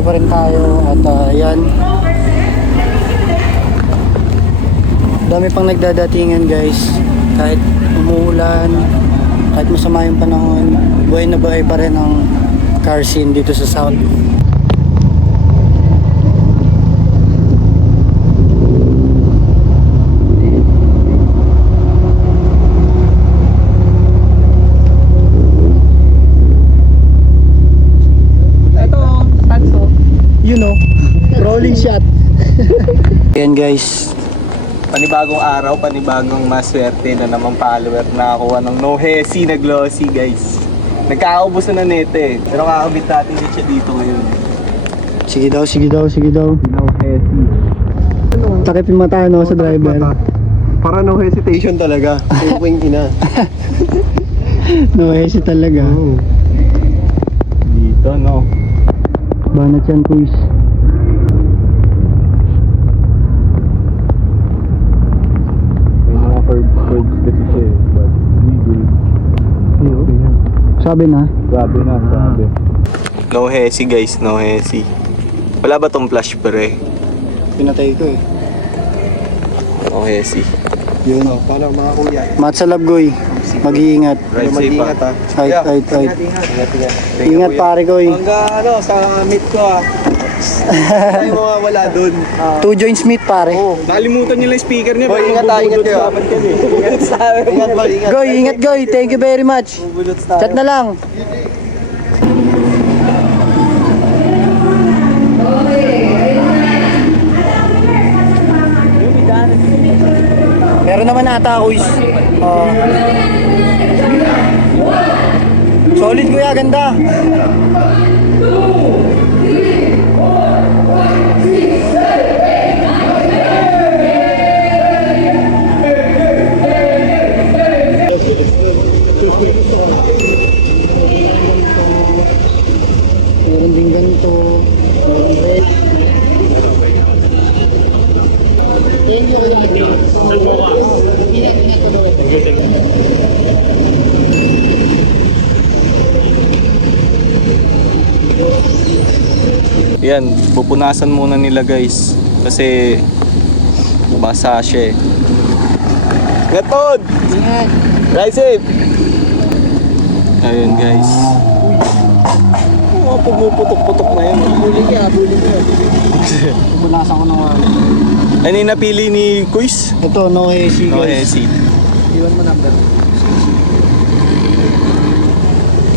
Dito pa rin tayo at yan. Dami pang nagdadatingan guys. Kahit umuulan, kahit masama yung panahon, buhay na buhay pa rin ang car scene dito sa South. You know, rolling shot. Ayan guys. Panibagong araw, panibagong maswerte na namang follower na nakakuha ng No Hesi na glossy guys. Nagkakaubos na nete pero kakabit natin siya dito ngayon. Sige daw, sige daw, sige daw. No Hesi. Takip yung mata no sa driver. Para no hesitation talaga. Yung ina. No hesi talaga. Dito no. Banat yan kuis. May mga curves kasi siya eh. But legal. Sabi na. Grabe na, grabe. No Hesi guys, no Hesi. Wala ba tong flash pre? Pinatay ko eh. No Hesi. Yun. Paano mga kuya? Mat sa labgoy. Mag-iingat. Ride safe Mag-ingat ha. ha. Right. Ingat. Ingat pare ko eh. Hanggang ano, sa meet ko ha. Ay mga wala dun. 2 joints meet pare. Nakalimutan niyo lang yung speaker niya. Boy, ingat ha, ingat kayo. Ingat boy, ingat. Goy, ingat goy. Thank you very much. Chat na lang. Meron naman ata kuis. Solid kuya, ganda. Meron din ganito. Meron rin. Yan, pupunasan muna nila guys. Kasi basa siya eh. Gatod! Ingat. Ride safe! Ayun guys. Mga pumuputok-putok na yan. Buling ka. Bunasan ko ng wala. Ano yung napili ni Kuis? Ito, no hesi No guys. Hesi. Iwan mo number.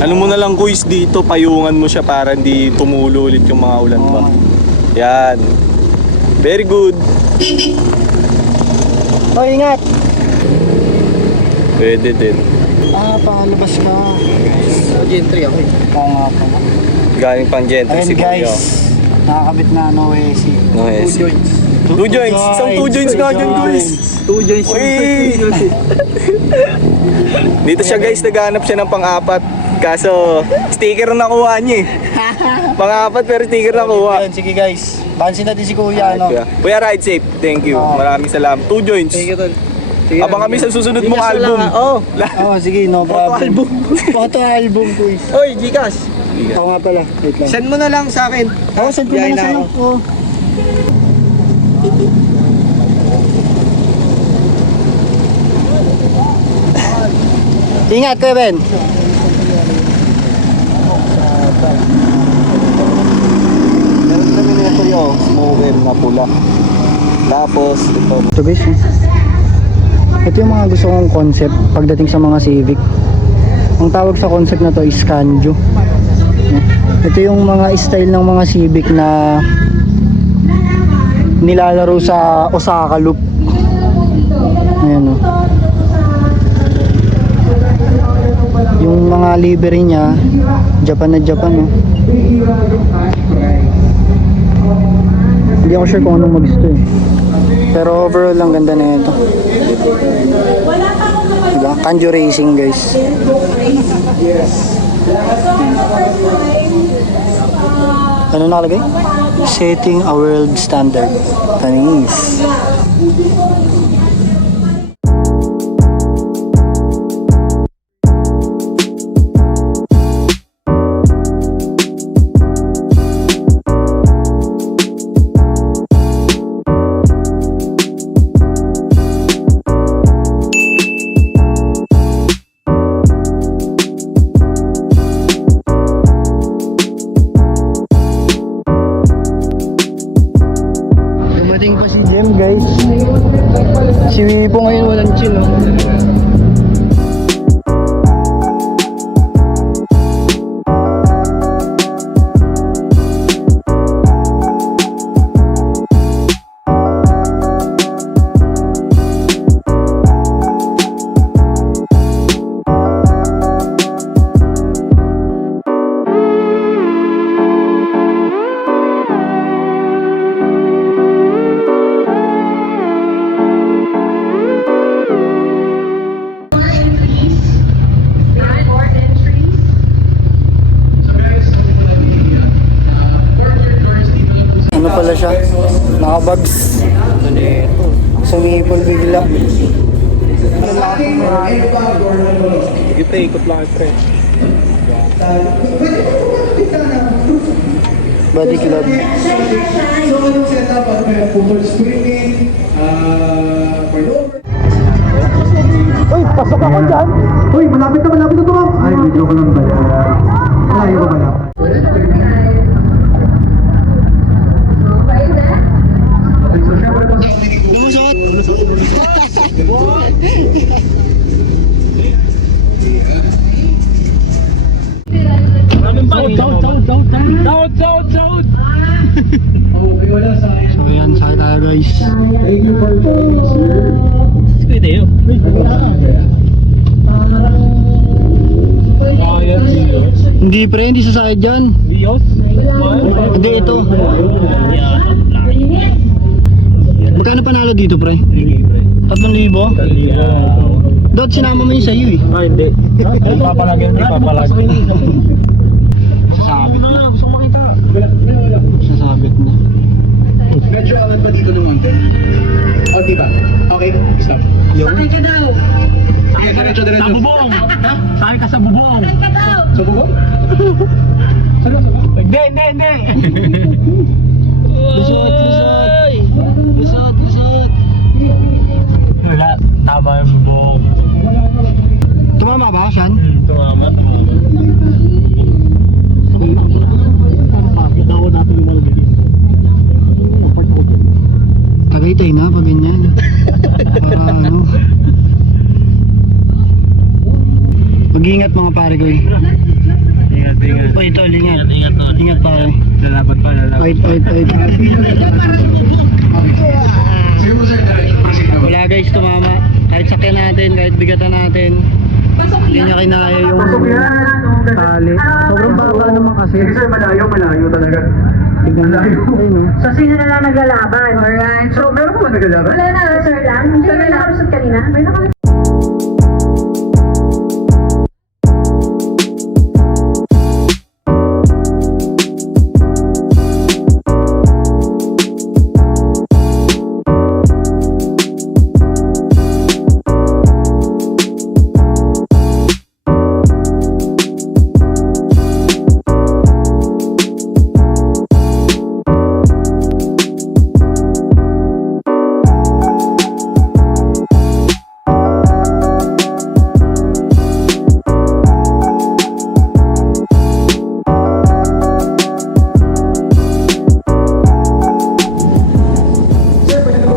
Ano mo na lang Kuis dito, payungan mo siya para hindi tumulo ulit yung mga ulan ba. Yan. Very good. Oh, ingat. Pwede din. Palabas ka. Gentry ako eh. Oo nga pala. Galing pang gentry Ayun si Kuya. guys. Nakakabit na no hesi. No Hesi. 2 joints. Isang 2 joints nga dyan Kuis. 2 joints. Uy! Dito siya guys, naghahanap siya ng pang-apat. Kaso, sticker na nakuha niya eh. Pang-apat pero sticker na nakuha. Ayun, sige guys. Bansin natin si kuya, no? Kuya, ride safe. Thank you. Maraming salamat. 2 joints. Sige, tol. Abang kami sa susunod mong album. Oh, sige, no problem. Photo album, please. Oy, Gcash. Oo nga pala. Wait lang. Send mo na lang sa akin. Oo, send ko na Biyahe lang sa'yo. ako. Oo. Ingat, Kevin. Meron kami nito yung smoker na pula. Tapos, ito. Ito guys, ito yung mga gusto kong concept pagdating sa mga Civic. Ang tawag sa concept na to is Kanjo. Ito yung mga style ng mga Civic na nilalaro sa Osaka Loop. Ayan o. Yung mga livery niya, Japan na Japan o. Hindi ako sure kung anong magusto eh. Pero overall lang ganda na ito. Diba? Kanjo Racing guys. Ano nakalagay? Setting a world standard. Tanis. guys. Si Wipo ngayon walang chin, oh. Ano pala siya? Nakabags. Sumipol bigla. Sige pre, ikot lang pre. Body club. So, anong setup? Ano kayo? Photo screening? Uy, pasok ako dyan! Uy, malapit na to! Ay, video ko lang ba yan? Ay, ko ba yan? Lumusot! So yan, saan tayo guys? Hindi pre, hindi sasakit dyan. Hindi, ito. Magkano panalo dito pre? 3,000? Dot sinama mo yun sa'yo eh. Ah, hindi. Ipapalagyan, ipapalagyan. Sasabit na. Sasabit na. Medyo alat pa dito ng konti. O, diba? Okay, stop. Sakay ka daw! Okay, diretso. Sa bubong! Saan ka sa bubong? Sakay ka daw! Sa bubong? Hindi! Lusot. Wala, tama yung bubong. Tumama ba, Sean? Tumama. Tagaytay na pag ganyan. Para ano. Mag-iingat mga pare ko eh. Ingat. Oh, ito, ingat. Ingat pa kayo. Lalaban pa. Wait. Sige mo sir, diretso. Proceed na. Wala guys, tumama. Kahit sakyan natin, kahit bigatan natin. Hindi niya kinaya yung tali. Sobrang baba naman kasi. Sige sir, malayo talaga. Tignan natin. Ayun, oh. So, sino na lang naglalaban? Alright. So, meron po ba nagalaban? Wala na, sir lang. Hindi ka nakalusot kanina. May nakalusot.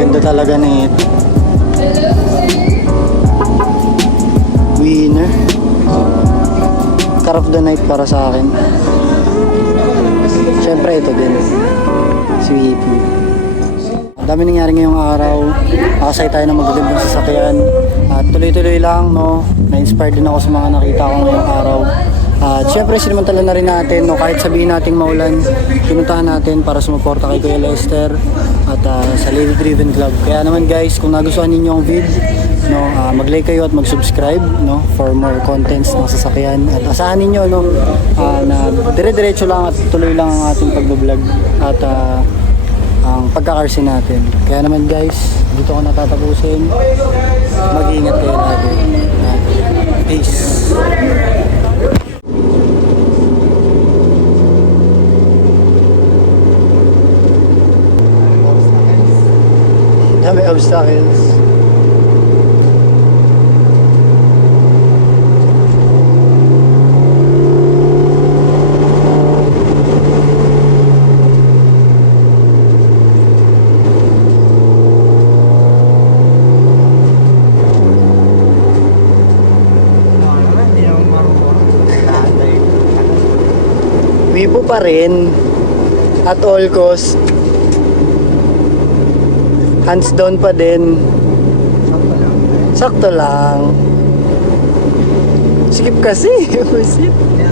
Ganda talaga nito. Winner. Car of the night para sa akin. Siyempre ito din. Sweepy. Ang dami nangyari ngayong araw. Nakasay tayo ng magagandang sasakyan. At tuloy-tuloy lang, no. Na-inspired din ako sa mga nakita ko ngayong araw. At syempre sinimantala na rin natin, no, kahit sabihin nating maulan, pinuntahan natin para sumuporta kay Kuya Lester at sa Lady Driven Club. Kaya naman guys, kung nagustuhan ninyo ang vid, no, mag-like kayo at mag-subscribe, no, for more contents ng sasakyan. At asahan ninyo, no, na dire-diretso lang at tuloy lang ang ating pag-vlog at ang pagkakarsin natin. Kaya naman guys, dito ko natatapusin. Mag-iingat kayo lagi. Peace. Dami obstacles. pa rin. At all cost. Hands down pa din. Sakto lang. Skip kasi. Busit.